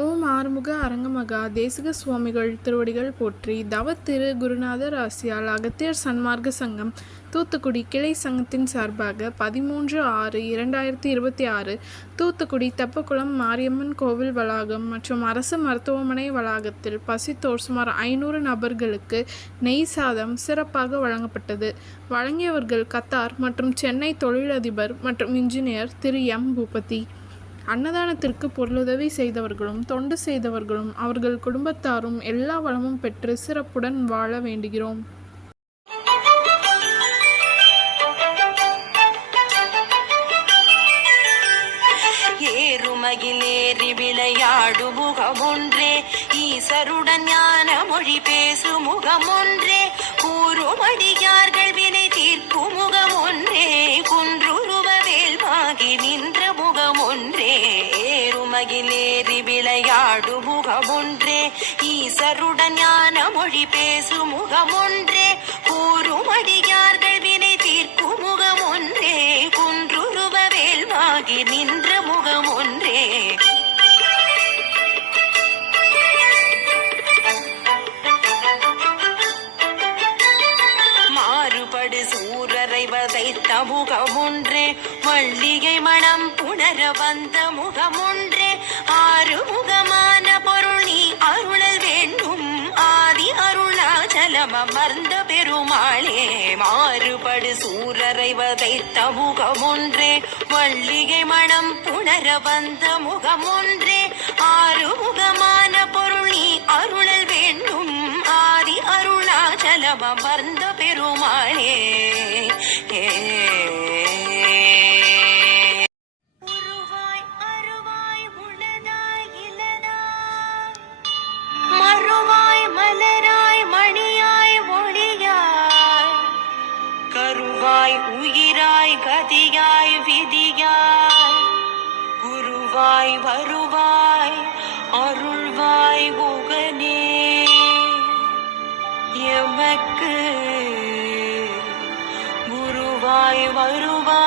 ஓம் ஆறுமுக அரங்கமகா தேசிக சுவாமிகள் திருவடிகள் போற்றி. தவத்திரு குருநாதர் ஆசியால் அகத்தியர் சன்மார்க்க சங்கம் தூத்துக்குடி கிளை சங்கத்தின் சார்பாக 13/6/2026 தூத்துக்குடி தெப்பக்குளம் மாரியம்மன் கோவில் வளாகம் மற்றும் அரசு மருத்துவமனை வளாகத்தில் பசித்தோர் சுமார் 500 நபர்களுக்கு நெய் சாதம் சிறப்பாக வழங்கப்பட்டது. வழங்கியவர்கள் கத்தார் மற்றும் சென்னை தொழிலதிபர் மற்றும் இன்ஜினியர் திரு எம் பூபதி. அன்னதானத்திற்கு பொருளுதவி செய்தவர்களும் தொண்டு செய்தவர்களும் அவர்கள் குடும்பத்தாரும் எல்லா வளமும் பெற்று சிறப்புடன் வாழ வேண்டுகிறோம். ஏறுமகிலேறி விளையாடு முகமொன்றே, ஈசருடன் ஞான மொழி பேசு முகமொன்றே, கூறுமடியார்கள் வினை தீர்க்கும் முகமொன்றே, குன்றுருவ வேல்வாகி நின்ற முகமொன்றே. ஏறுமகிலேறி விளையாடு முகமொன்றே, ஈசருடன் ஞான மொழி பேசு முகமொன்றே, கூறுமடியார்கள் வினை தீர்க்கும் முகமொன்றே, குன்றுருவ வேல்வாகி நின்ற முகமொன்றே. மாறுபடு சூரரை வதைத்த முகமொன்றே, மல்லிகை மணம் புணர வந்த முகமொன்றே, ஆறு முகமான பொருள் நீ அருளல் வேண்டும், ஆதி அருணாச்சலம் அமர்ந்த பெருமாளே. மாறுபடு சூரரை வதைத்த முகமொன்றே, மல்லிகை மணம் புணர வந்த முகமொன்றே, ஆறு முகமான பொருள் நீ அருளல் வேண்டும், ஆதி அருணாச்சலம் அமர்ந்த பெருமாளே. உயிராய் கதியாய் விதியாய் குருவாய் வருவாய் அருள்வாய் குகனே, எமக்கு குருவாய் வருவாய்